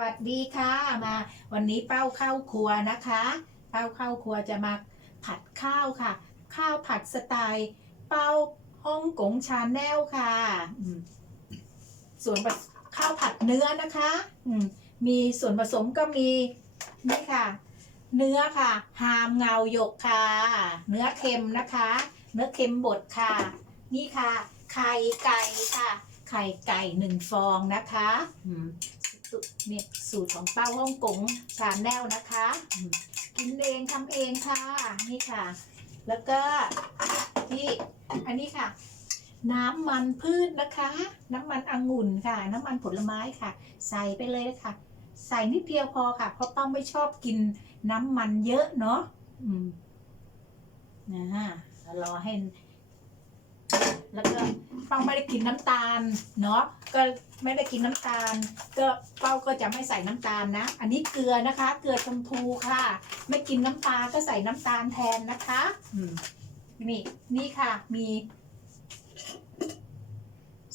วัสดีค่ะมาวันนี้เป้าเข้าครัวนะคะ เป้าเข้าครัวจะมาผัดข้าวค่ะ ข้าวผัดสไตล์ เป้าฮ่องกงชาแนลค่ะส่วนข้าวผัดเนื้อนะคะมีส่วนผสมก็มีนี่ค่ะ เนื้อค่ะหามเงาหยกค่ะ เนื้อเค็มนะคะ เนื้อเค็มบดค่ะ นี่ค่ะ ไข่ไก่ค่ะ ไข่ไก่หนึ่งฟองนะคะ สูตรเนี่ยสูตรของเป้าฮ่องกงชาแนลนะคะ กินเองทำเองค่ะ นี่ค่ะ แล้วก็ที่อันนี้ค่ะ น้ำมันพืชนะคะ น้ำมันองุ่นค่ะ น้ำมันผลไม้ค่ะ ใส่ไปเลยค่ะใส่นิดเดียวพอค่ะ เพราะเป้าไม่ชอบกินน้ำมันเยอะเนาะอืมนะฮะรอให้ แล้วก็เป้าไม่ได้กินน้ำตาลเนาะก็ไม่ได้กินน้ำตาล ก็เป้าก็จะไม่ใส่น้ำตาลนะ อันนี้เกลือนะคะ เกลือชมพูค่ะ ไม่กินน้ำตาลก็ใส่น้ำตาลแทนนะคะอืนี่นี่ค่ะมี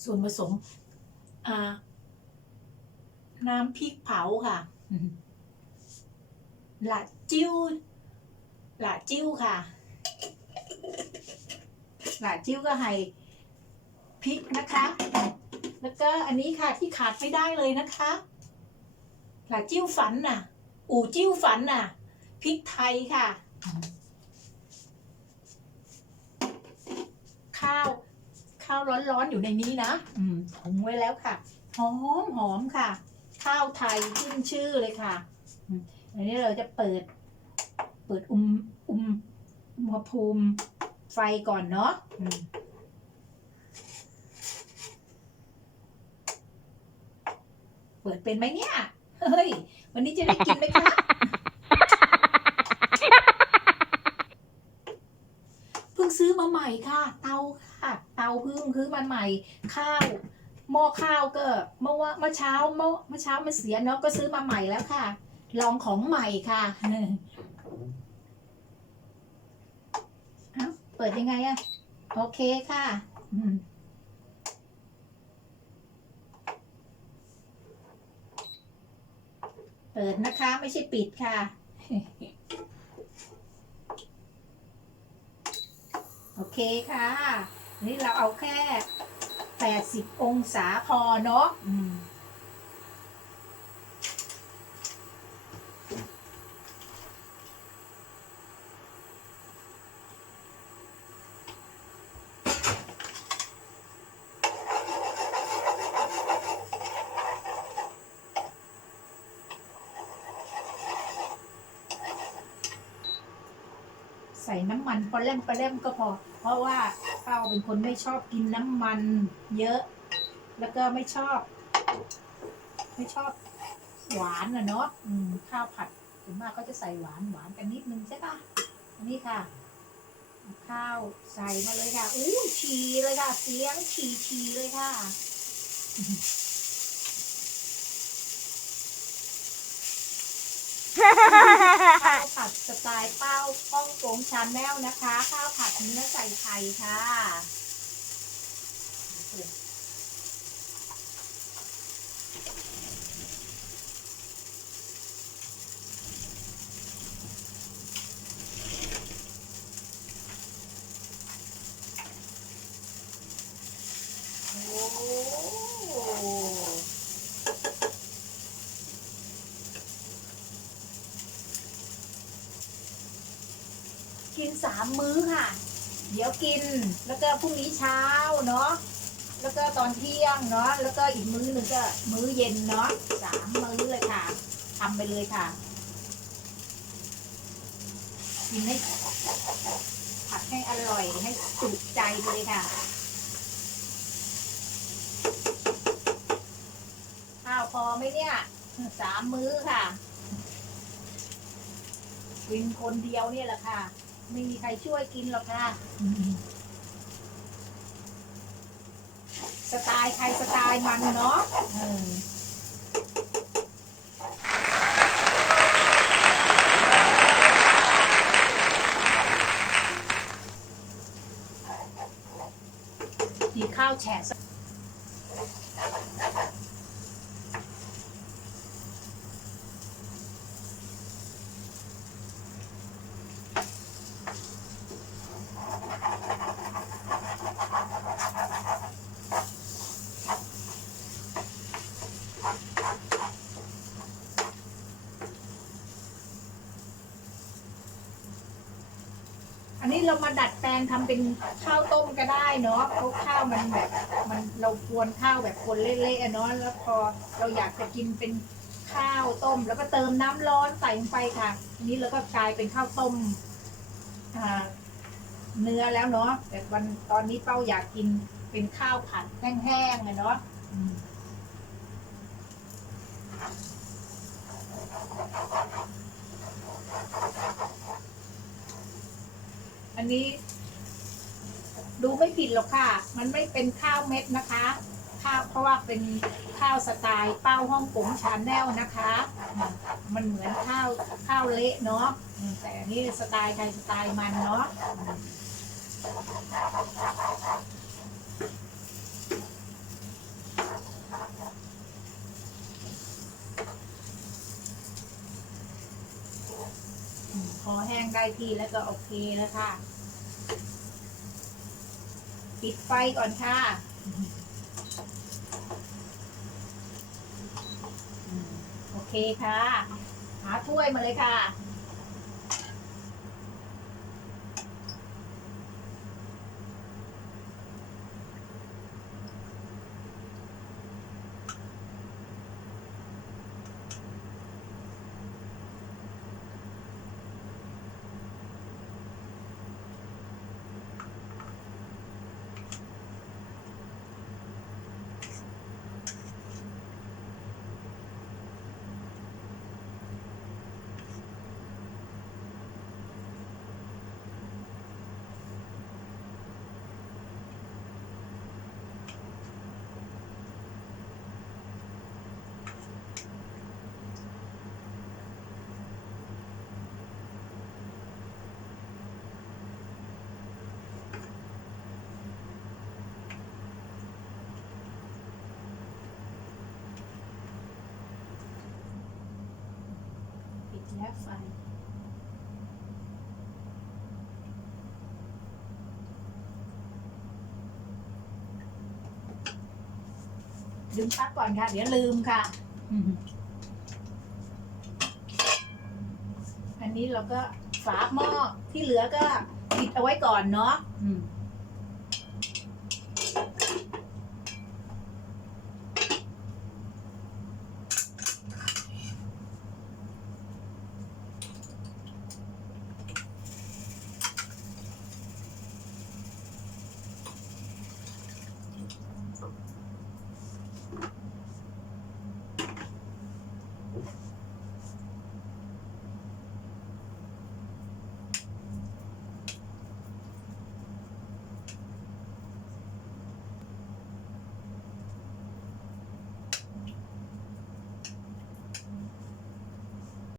ส่วนผสมอ่าน้ำพริกเผาค่ะหลาจิ้วหลาจิ้วค่ะหลาจิ้วก็ให้ พริกนะคะ แล้วก็อันนี้ค่ะที่ขาดไม่ได้เลยนะคะหลาจิ้วฝันน่ะ อู่จิ้วฝันน่ะพริกไทยค่ะ ข้าว ข้าวร้อนๆอยู่ในนี้นะอืมหุงไว้แล้วค่ะ หอมหอมค่ะ ข้าวไทยขึ้นชื่อเลยค่ะอันนี้เราจะเปิด เปิดอุมอุมอุณหภูมิไฟก่อนเนาะอืมเปิดเป็นไหมเนี่ย เฮ้ย วันนี้จะได้กินไหมคะเพิ่งซื้อมาใหม่ค่ะ เตาค่ะ เตาเพิ่งซื้อมาใหม่ ข้าวหม้อข้าวก็เมื่อว่าเมื่อเช้าเมื่อเมื่อเช้ามันเสียเนาะก็ซื้อมาใหม่แล้วค่ะ ลองของใหม่ค่ะเอ้าเปิดยังไงอะโอเคค่ะอืม เปิดนะคะไม่ใช่ปิดค่ะ โอเคค่ะ นี่เราเอาแค่ 80 องศาพอเนาะ ใส่น้ำมันปลาเล่มปลาเล่มก็พอ เพราะว่าเป้าเป็นคนไม่ชอบกินน้ำมัน เยอะ แล้วก็ไม่ชอบ ไม่ชอบหวานอะเนาะข้าวผัดส่วนมากก็จะใส่หวานหวานกันนิดนึงใช่ปะอันนี้ค่ะ ข้าวใส่มาเลยค่ะอู้ฉี่เลยค่ะ เสียงฉี่ฉี่เลยค่ะ ข้าวผัดสไตล์เป้าป้องโกงชาแนลนะคะ ข้าวผัดเนื้อใส่ไข่ค่ะ กินสามมื้อค่ะ เดี๋ยวกินแล้วก็พรุ่งนี้เช้าเนาะแล้วก็ตอนเที่ยงเนาะแล้วก็อีกมื้อหนึ่งก็มื้อเย็นเนาะสามมื้อเลยค่ะทำไปเลยค่ะกินให้ผัดให้อร่อยให้สุใจไปเลยค่ะข้าวพอไหมเนี่ยสามมื้อค่ะกินคนเดียวเนี่ยแหละค่ะ ไม่มีใครช่วยกินหรอกค่ะ สไตล์ใครสไตล์มันเนาะเออกินข้าวแฉะ นี่เรามาดัดแปลงทำเป็นข้าวต้มก็ได้เนาะเพราะข้าวมันแบบมันเรากวนข้าวแบบคนเละๆอะเนาะแล้วพอเราอยากจะกินเป็นข้าวต้ม แล้วก็เติมน้ำร้อนใส่ลงไปค่ะนี้แล้วก็กลายเป็นข้าวต้มเนื้อแล้วเนาะแต่วันตอนนี้เป้าอยากกินเป็นข้าวผัดแห้งๆอะเนาะ อันนี้ ดูไม่ผิดหรอกค่ะ มันไม่เป็นข้าวเม็ดนะคะ ข้าวเพราะว่าเป็นข้าวสไตล์เป้าห้องกงชาแนลนะคะ มันเหมือนข้าวข้าวเละเนาะแต่อันนี้สไตล์ใครสไตล์มันเนาะอืมอืมพ ใกล้ที่แล้วก็โอเคแล้วค่ะ ปิดไฟก่อนค่ะโอเคค่ะ หาถ้วยมาเลยค่ะ แล้วไฟลืมปลั๊กก่อนค่ะ เดี๋ยวลืมค่ะ อันนี้เราก็ฝาหม้อที่เหลือก็ปิดเอาไว้ก่อนเนาะ